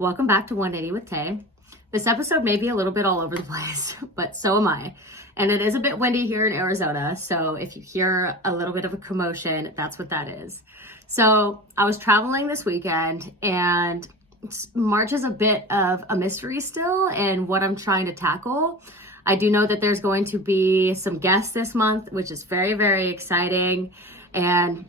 Welcome back to 180 with Tay. This episode may be a little bit all over the place, but so am I. And it is a bit windy here in Arizona, so if you hear a little bit of a commotion, that's what that is. So I was traveling this weekend, and March is a bit of a mystery still in what I'm trying to tackle. I do know that there's going to be some guests this month, which is very, very exciting. And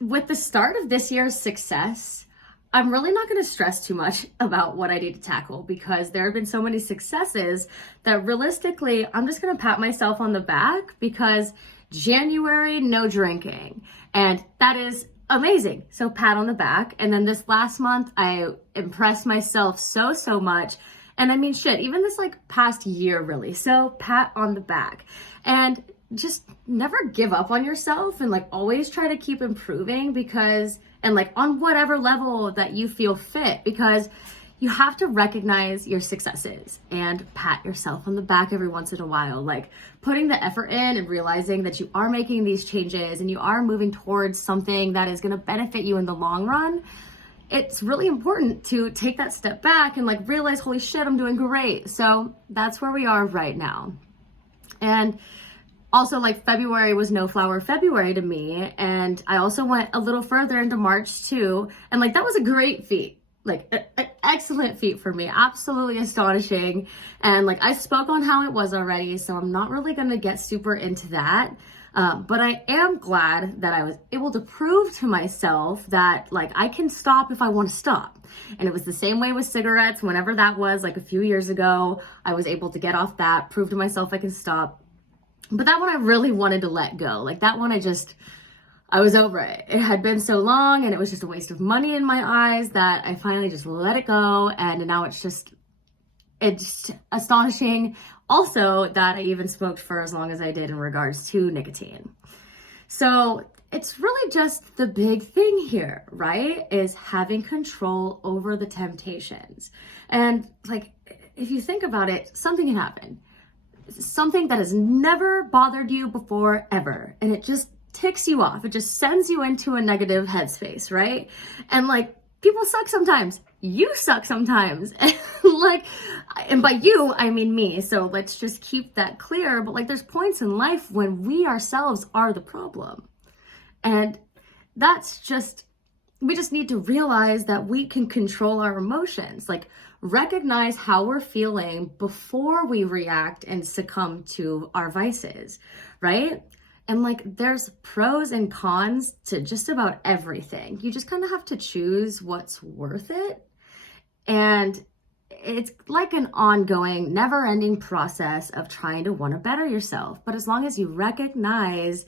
with the start of this year's success, I'm really not going to stress too much about what I need to tackle because there have been so many successes that realistically, I'm just going to pat myself on the back because January, no drinking. And that is amazing. So pat on the back. And then this last month, I impressed myself so much. And I mean, shit, even this past year really. So pat on the back. And just never give up on yourself and always try to keep improving because, and on whatever level that you feel fit, because you have to recognize your successes and pat yourself on the back every once in a while, putting the effort in and realizing that you are making these changes and you are moving towards something that is going to benefit you in the long run. It's really important to take that step back and realize, holy shit, I'm doing great. So that's where we are right now. And also, February was no flower February to me. And I also went a little further into March too. And that was a great feat, an excellent feat for me. Absolutely astonishing. And I spoke on how it was already, so I'm not really going to get super into that. But I am glad that I was able to prove to myself that I can stop if I want to stop. And it was the same way with cigarettes. Whenever that was a few years ago, I was able to get off that, prove to myself I can stop. But that one I really wanted to let go. That one I was over it. It had been so long and it was just a waste of money in my eyes that I finally just let it go. And now it's astonishing also that I even smoked for as long as I did in regards to nicotine. So it's really just the big thing here, right? Is having control over the temptations. And if you think about it, something can happen. Something that has never bothered you before ever. And it just ticks you off. It just sends you into a negative headspace, right? And people suck sometimes. You suck sometimes. And by you, I mean me. So let's just keep that clear. But there's points in life when we ourselves are the problem. And we just need to realize that we can control our emotions. Recognize how we're feeling before we react and succumb to our vices, right? And there's pros and cons to just about everything. You just kind of have to choose what's worth it. And it's an ongoing, never-ending process of trying to want to better yourself. But as long as you recognize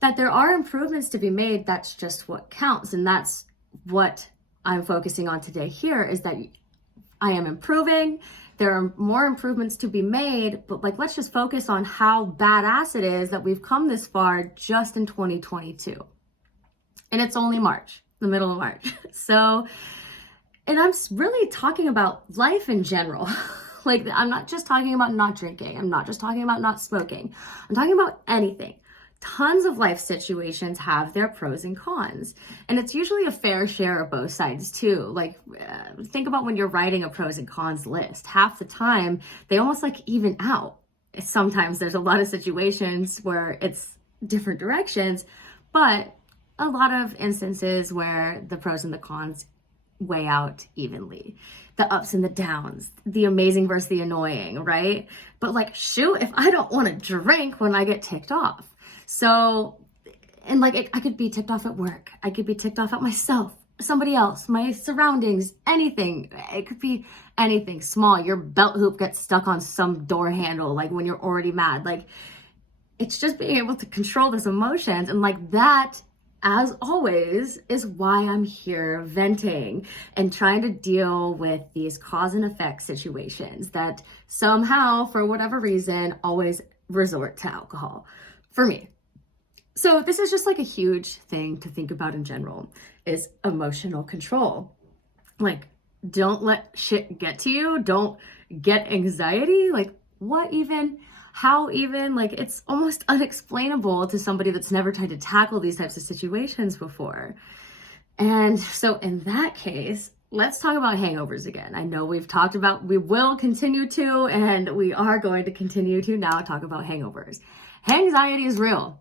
that there are improvements to be made, that's just what counts. And that's what I'm focusing on today here, is that I am improving. There are more improvements to be made, but let's just focus on how badass it is that we've come this far just in 2022. And it's only March, the middle of March. So, and I'm really talking about life in general. I'm not just talking about not drinking. I'm not just talking about not smoking. I'm talking about anything. Tons of life situations have their pros and cons. And it's usually a fair share of both sides too. Think about when you're writing a pros and cons list. Half the time, they almost even out. Sometimes there's a lot of situations where it's different directions, but a lot of instances where the pros and the cons weigh out evenly. The ups and the downs, the amazing versus the annoying, right? But shoot, if I don't want to drink when I get ticked off. So, and I could be ticked off at work. I could be ticked off at myself, somebody else, my surroundings, anything. It could be anything small. Your belt hoop gets stuck on some door handle, when you're already mad. It's just being able to control those emotions. And that, as always, is why I'm here venting and trying to deal with these cause and effect situations that somehow, for whatever reason, always resort to alcohol. For me. So this is just a huge thing to think about in general, is emotional control. Don't let shit get to you. Don't get anxiety. What even? How even? It's almost unexplainable to somebody that's never tried to tackle these types of situations before. And so in that case, let's talk about hangovers again. I know we will continue to, and we are going to continue to now talk about hangovers. Anxiety is real,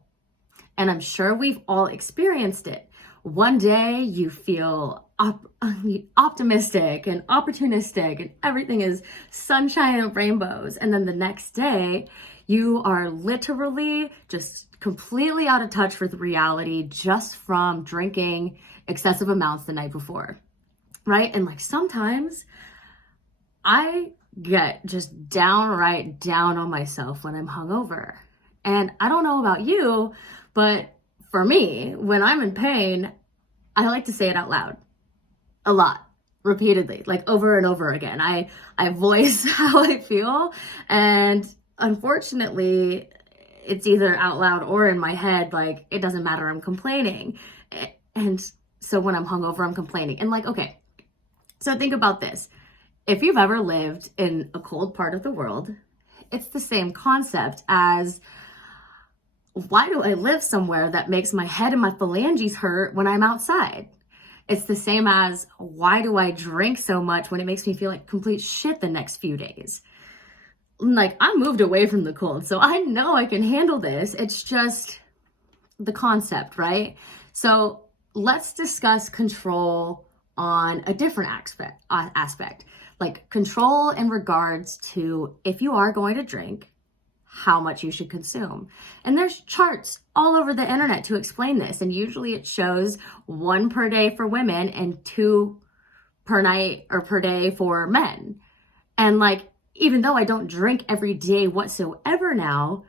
and I'm sure we've all experienced it. One day you feel optimistic and opportunistic, and everything is sunshine and rainbows. And then the next day, you are literally just completely out of touch with reality just from drinking excessive amounts the night before, right? And like sometimes I get just downright down on myself when I'm hungover. And I don't know about you, but for me, when I'm in pain, I like to say it out loud a lot, repeatedly, like over and over again. I voice how I feel, and unfortunately, it's either out loud or in my head. Like, it doesn't matter, I'm complaining. And so when I'm hungover, I'm complaining. And like, okay, so think about this. If you've ever lived in a cold part of the world, it's the same concept as, why do I live somewhere that makes my head and my phalanges hurt when I'm outside? It's the same as, why do I drink so much when it makes me feel like complete shit the next few days? Like, I moved away from the cold, so I know I can handle this. It's just the concept, right? So let's discuss control on a different aspect. Like control in regards to, if you are going to drink, how much you should consume. And there's charts all over the internet to explain this. And usually it shows 1 per day for women and 2 per night or per day for men. And like, even though I don't drink every day whatsoever now,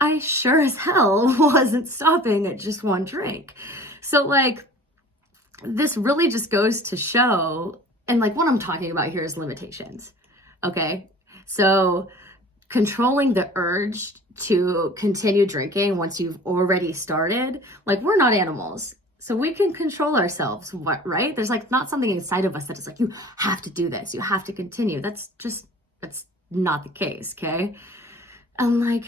I sure as hell wasn't stopping at just 1 drink. So like, this really just goes to show, and like what I'm talking about here is limitations. Okay. So controlling the urge to continue drinking once you've already started, like, we're not animals, so we can control ourselves, right? There's like not something inside of us that is like, you have to do this, you have to continue. That's not the case, okay? And like,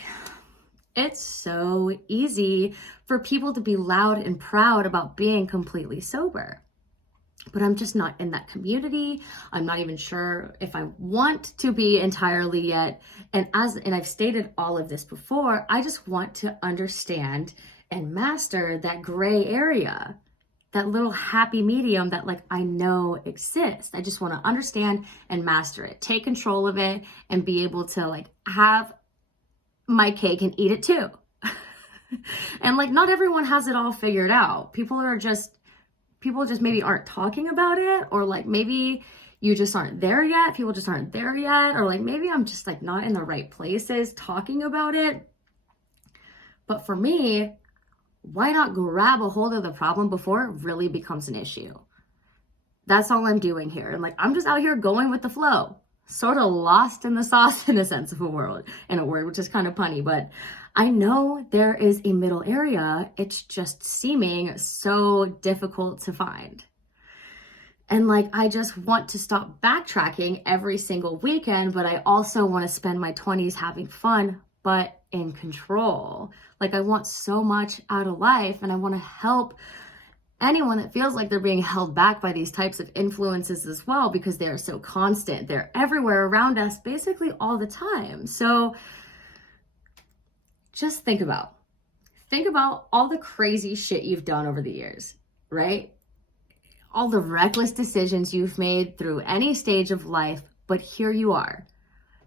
it's so easy for people to be loud and proud about being completely sober. But I'm just not in that community. I'm not even sure if I want to be entirely yet. And I've stated all of this before, I just want to understand and master that gray area, that little happy medium that like I know exists. I just want to understand and master it, take control of it, and be able to like have my cake and eat it too. And like, not everyone has it all figured out. People just maybe aren't talking about it, or like maybe you just aren't there yet. People just aren't there yet. Or like, maybe I'm just like not in the right places talking about it. But for me, why not grab a hold of the problem before it really becomes an issue? That's all I'm doing here. And like, I'm just out here going with the flow, sort of lost in the sauce in a sense of a word, which is kind of punny, but I know there is a middle area. It's just seeming so difficult to find. And like, I just want to stop backtracking every single weekend, but I also want to spend my 20s having fun, but in control. Like, I want so much out of life, and I want to help anyone that feels like they're being held back by these types of influences as well, because they are so constant. They're everywhere around us, basically all the time. So just think about all the crazy shit you've done over the years, right? All the reckless decisions you've made through any stage of life, but here you are.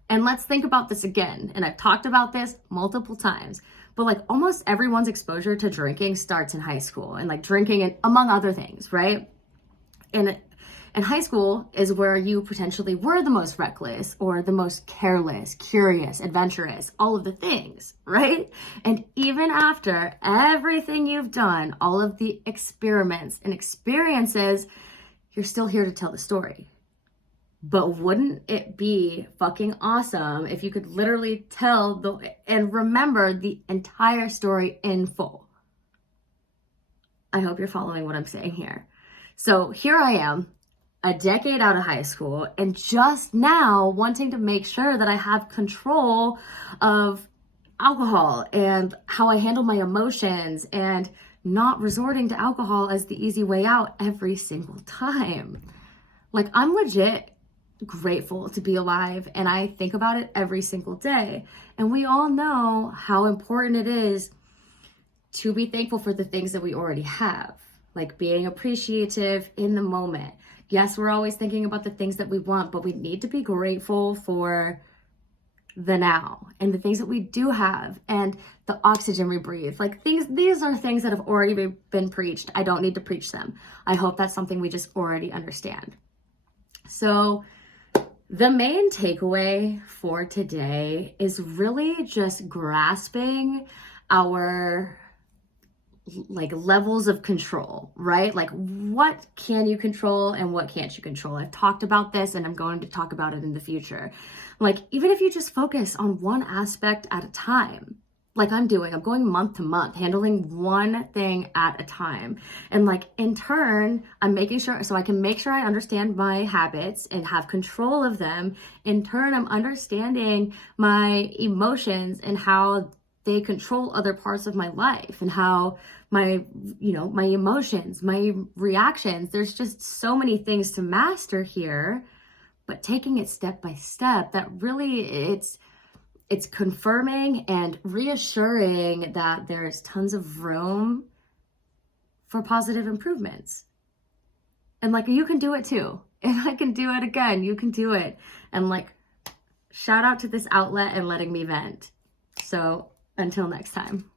And let's think about this again. And I've talked about this multiple times, but like, almost everyone's exposure to drinking starts in high school, and like drinking and among other things, right? And high school is where you potentially were the most reckless or the most careless, curious, adventurous, all of the things, right? And even after everything you've done, all of the experiments and experiences, you're still here to tell the story. But wouldn't it be fucking awesome if you could literally tell and remember the entire story in full? I hope you're following what I'm saying here. So here I am, a decade out of high school, and just now wanting to make sure that I have control of alcohol and how I handle my emotions, and not resorting to alcohol as the easy way out every single time. Like, I'm legit grateful to be alive, and I think about it every single day. And we all know how important it is to be thankful for the things that we already have, like being appreciative in the moment. Yes, we're always thinking about the things that we want, but we need to be grateful for the now and the things that we do have and the oxygen we breathe. Like, these are things that have already been preached. I don't need to preach them. I hope that's something we just already understand. So the main takeaway for today is really just grasping our like levels of control, right? Like, what can you control and what can't you control? I've talked about this and I'm going to talk about it in the future. Like, even if you just focus on one aspect at a time, like I'm going month to month, handling one thing at a time. And like, in turn, I'm making sure, so I can make sure I understand my habits and have control of them. In turn, I'm understanding my emotions and how they control other parts of my life, and how my emotions, my reactions, there's just so many things to master here. But taking it step by step, that really it's confirming and reassuring that there's tons of room for positive improvements. And like, you can do it too. If I can do it again, you can do it. And like, shout out to this outlet and letting me vent. So until next time.